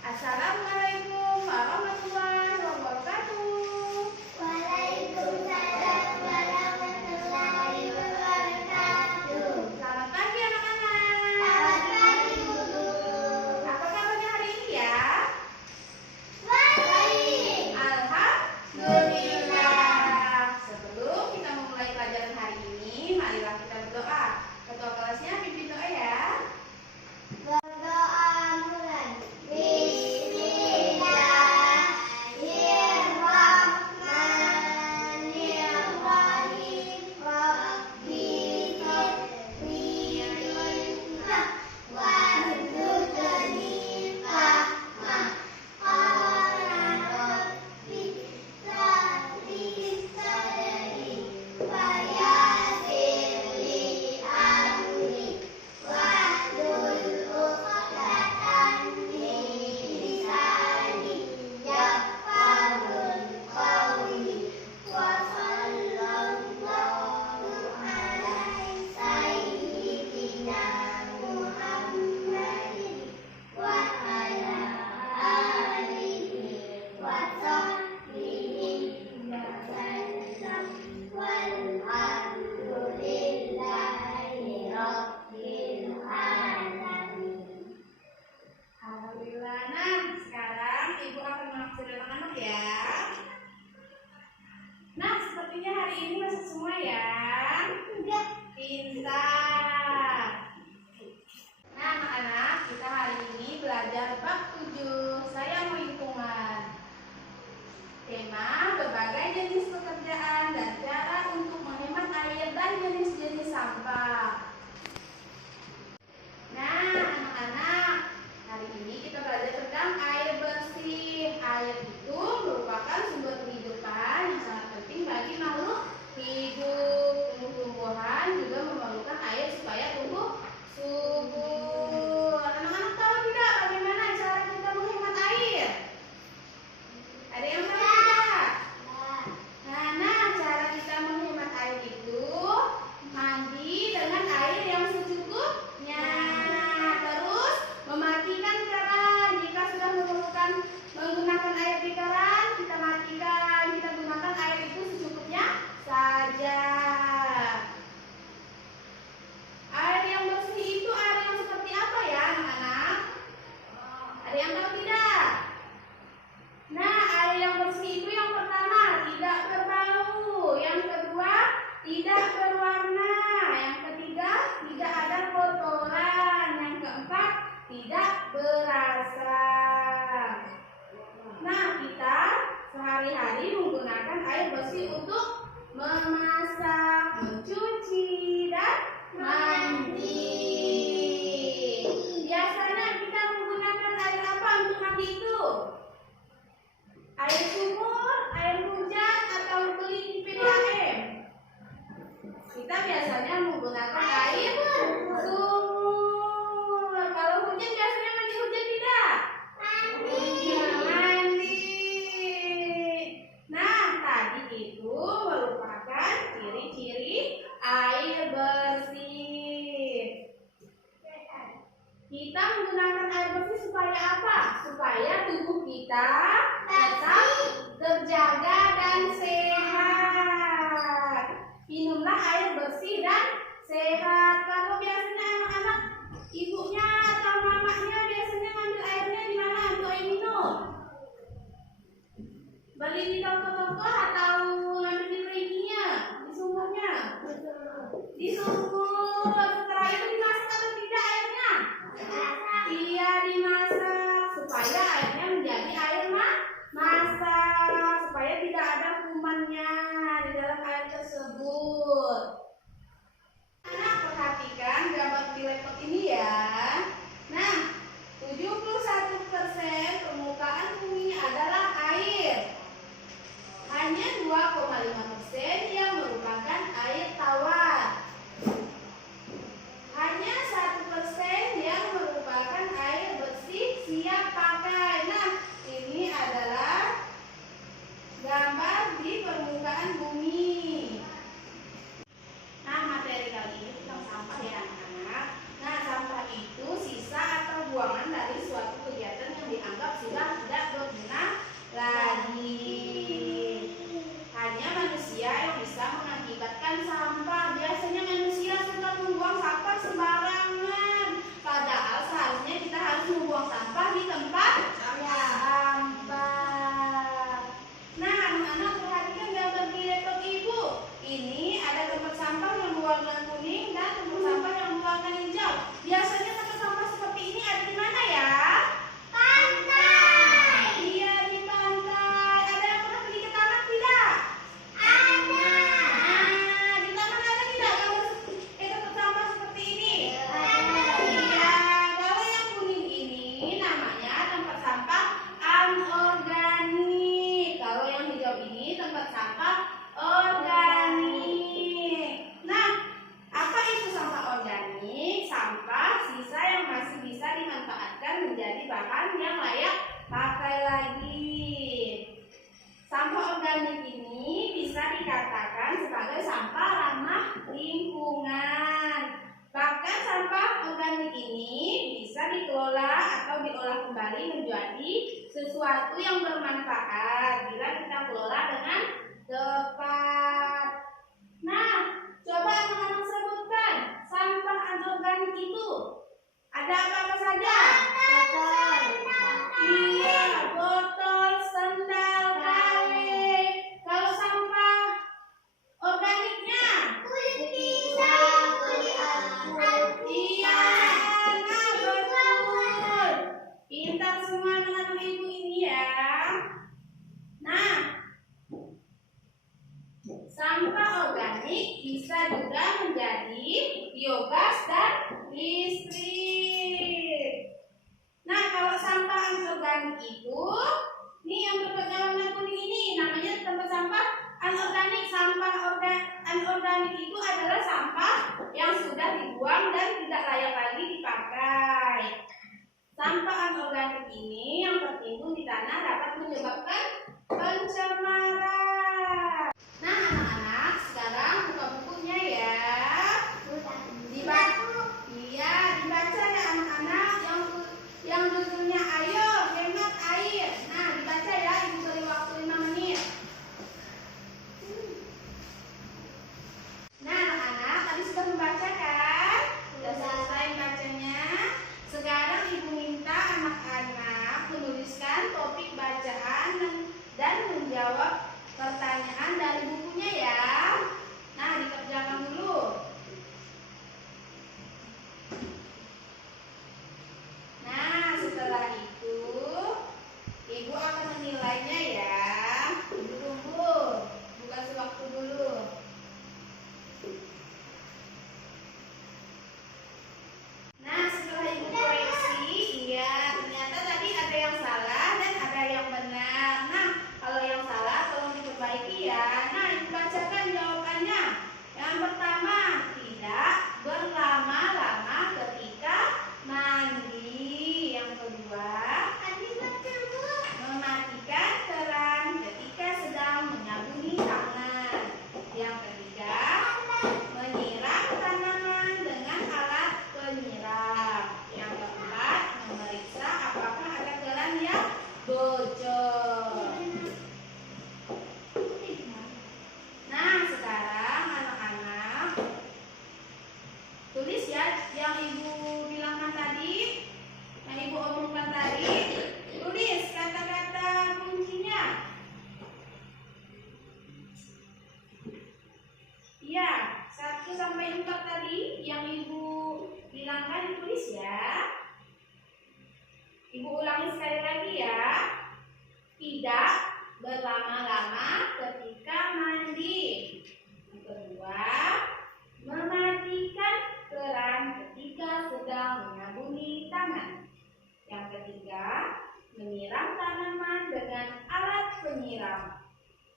Assalamualaikum warahmatullahi wabarakatuh. Waalaikumsalam warahmatullahi wabarakatuh. Selamat pagi anak-anak. Selamat pagi guru. Apa kabarnya hari ini ya? Baik. Alhamdulillah. Sebelum kita memulai pelajaran hari ini, marilah kita berdoa. Ketua kelasnya pimpin doa ya. Berdoa mulai. Bismillahirrahmanirrahim. Rabbi sholli warzuqni fahmah. Qala rabbi shrah sadri wa yassir li amri wahlul 'uqdatam min lisani yafqahul qawli. Wa sallallahu ala sayyidina Muhammadin wa ala alihi wa sahbihi wa sallam. Walhamdulillahi rabbil alamin. Alhamdulillah. Nah, sekarang Ibu akan mengaksir anak-anak ya. Nah, sepertinya hari ini masih semua ya. Pintar. Nah, anak-anak, kita hari ini belajar bab 7, sayang lingkungan. Tema berbagai jenis pekerjaan dan cara untuk menghemat air dan jenis-jenis sampah. Nah, anak-anak, hari ini kita belajar tentang air bersih. Air itu merupakan sumber kehidupan yang sangat penting bagi makhluk hidup. Tumbuh-tumbuhan juga memerlukan air supaya tumbuh subur. Anak-anak tahu tidak bagaimana cara kita menghemat air? Ada yang tahu tidak? Nah, cara kita menghemat air itu mandi dengan air yang secukupnya. Terus mematikan keran. Jika sudah memerlukan menggunakan air di keran, kita matikan. Kita gunakan air itu secukupnya saja. Air yang bersih itu air yang seperti apa ya anak-anak? Ada yang tahu tidak? Nah, air yang bersih itu yang pertama tidak berbau, yang kedua tidak berwarna, yang ketiga tidak ada kotoran, yang keempat tidak berasa. Nah, kita sehari-hari menggunakan air bersih untuk memasak, mencuci, dan mandi. Biasanya kita menggunakan air apa untuk mandi itu? Air sumur, air hujan, atau beli di PDAM? Kita biasanya menggunakan air sumur. Kalau hujan biasanya mandi hujan tidak? Mandi. Nah, tadi itu merupakan ciri-ciri air bersih. Kita menggunakan air bersih supaya apa? Supaya tubuh kita tetap terjaga dan sehat. Minumlah air bersih dan sehat. Kalau biasanya anak-anak ibunya atau mamanya biasanya ngambil airnya di mana untuk air minum? Beli di toko-toko atau ngambil di ringinya, di sumurnya? Di sumur. Setelah itu dimasak atau tidak airnya? Iya, dimasak supaya airnya menjadi air masak, supaya tidak ada kumannya di dalam air tersebut. Anak perhatikan gambar di laptop ini ya. Nah, 71% permukaan bumi adalah air. Hanya 2,5% yang merupakan air tawar. Hanya 1% yang merupakan air bersih siap pakai. Nah, ini adalah gambar di permukaan bumi. Nah, materi kali ini tentang sampah ya anak-anak. Nah, sampah itu sisa atau buangan dari suatu kegiatan yang dianggap kembali menjadi sesuatu yang bermanfaat bila kita kelola dengan tepat. Nah, coba anak-anak sebutkan sampah anorganik itu ada apa saja? Botol. Iya, botol, sendal, kaleng. Kalau sampah organiknya? Kulit pisang, kulit apel. Iya, nah betul. Pintar semua anak-anak ibu ini ya. Nah, sampah organik bisa juga menjadi biogas dan listrik. Nah, kalau sampah anorganik itu, nih yang berwarna kuning ini namanya tempat sampah anorganik. Sampah anorganik itu adalah sampah yang sudah dibuang dan tidak layak lagi dipakai. Sampah anorganik ini yang tertimbun di tanah dapat menyebabkan pencemaran. Nah, anak-anak, sekarang buka bukunya ya. Iya, dibaca ya anak-anak. Yang judulnya Ayo Hemat Air. Nah, dibaca ya, ibu beri waktu 5 menit. Nah, anak-anak tadi sudah membaca kan? Sudah selesai bacanya. Sekarang ibu minta anak-anak menuliskan topik bacaan dan menjawab pertanyaan dari bukunya ya. Nah, dikerjakan dulu. Nah, setelah itu ibu akan menilainya ya. Ibu tunggu, buka sewaktu dulu. Nah, setelah ibu koreksi, iya ternyata tadi ada yang salah dan ada yang benar. Nah, kalau yang salah tolong diperbaiki ya. Nah, ibu bacakan jawabannya. Yang pertama, tidak berlama-lama ketika mandi. Yang kedua, mematikan keran ketika sedang menyabuni tangan. Yang ketiga, menyiram tanaman dengan alat penyiram. Yang keempat, memeriksa apakah ada keran yang bocor. Nah, sekarang anak-anak tulis ya yang ibu bilangkan tadi, yang ibu omongkan tadi. Tulis kata-kata kuncinya. Iya, 1 sampai 4 tadi yang ibu bilangkan ditulis ya. Ibu ulangi sekali lagi ya. Tidak berlama-lama ketika mandi. Yang kedua, mematikan keran ketika sedang menyabuni tangan. Yang ketiga, menyiram tanaman dengan alat penyiram.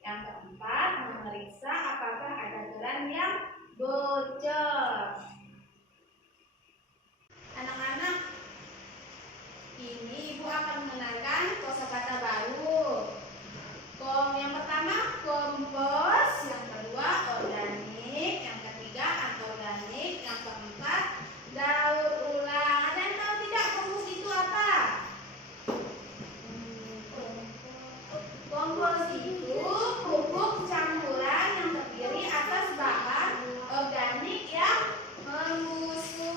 Yang keempat, memeriksa apakah ada keran yang bocor. Anak-anak, ini ibu akan mengenalkan kosakata baru. Yang pertama kompos, yang kedua organik, yang ketiga anorganik, yang keempat daur ulang. Ada yang tahu tidak kompos itu apa? Kompos itu pupuk campuran yang terdiri atas bahan organik yang membusuk.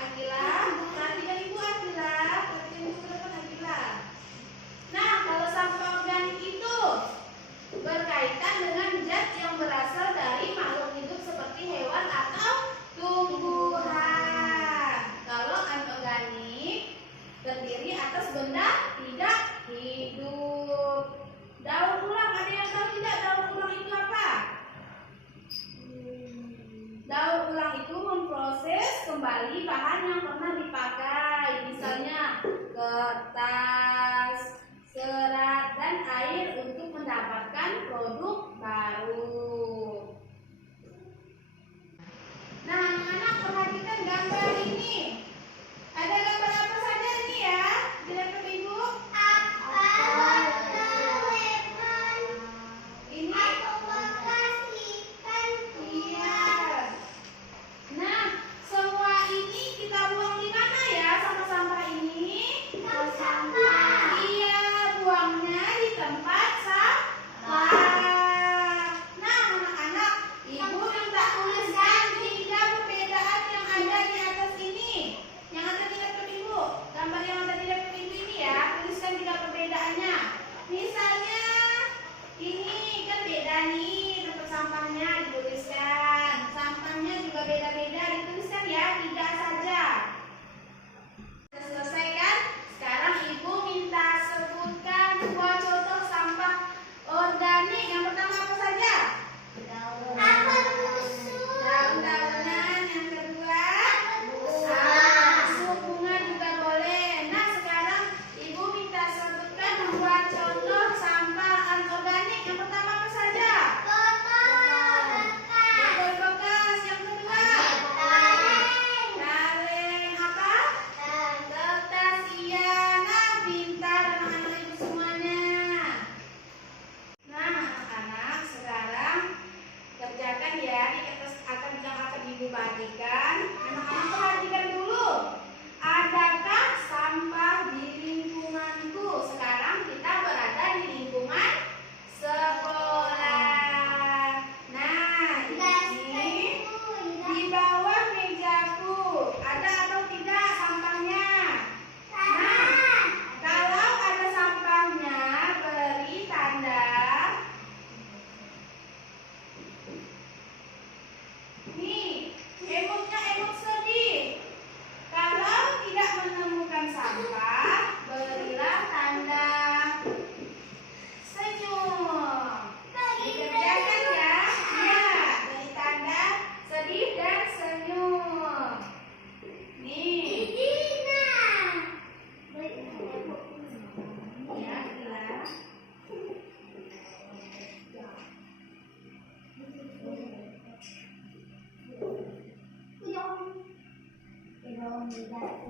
Akila, perhatikan ibu Akila, perhatikan ibu depan Akila. Nah, kalau sampah organik itu berkaitan dengan zat yang berasal dari makhluk hidup seperti hewan atau tumbuhan. Kalau anorganik terdiri atas benda tidak hidup. Daur ulang, ada yang tahu tidak daur ulang itu apa? Daur ulang itu memproses kembali bahan yang pernah dipakai, misalnya kertas, serat, dan air untuk mendapatkan produk baru. Nah, anak-anak perhatikan gambar ini. Ada gambar apa saja ini ya? Dilihat ke ibu. Ini iya. Nah, semua ini kita buang di mana ya sampah-sampah ini?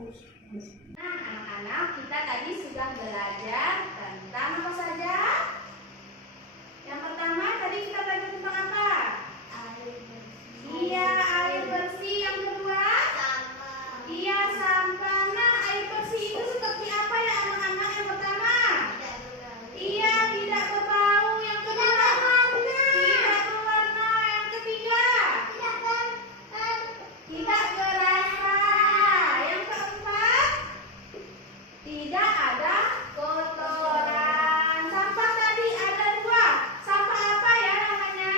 Nah, anak-anak, kita tadi sudah belajar tentang apa saja? Yang pertama tadi kita belajar tentang apa? Iya, air bersih. Yang kedua? Iya, sampah. Nah, air bersih itu seperti apa ya anak-anak? Yang pertama? Iya, tidak berbau. Yang kedua? Tidak berwarna. Yang ketiga? Tidak berasa. Yang keempat? Tidak ada kotoran. Sampah tadi ada dua. Sampah apa ya namanya?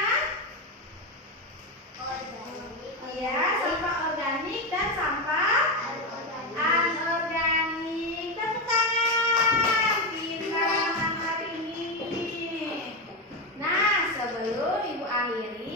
Iya, sampah organik dan sampah anorganik. Tepuk tangan. Pintar anak hari ini. Nah, sebelum Ibu akhiri,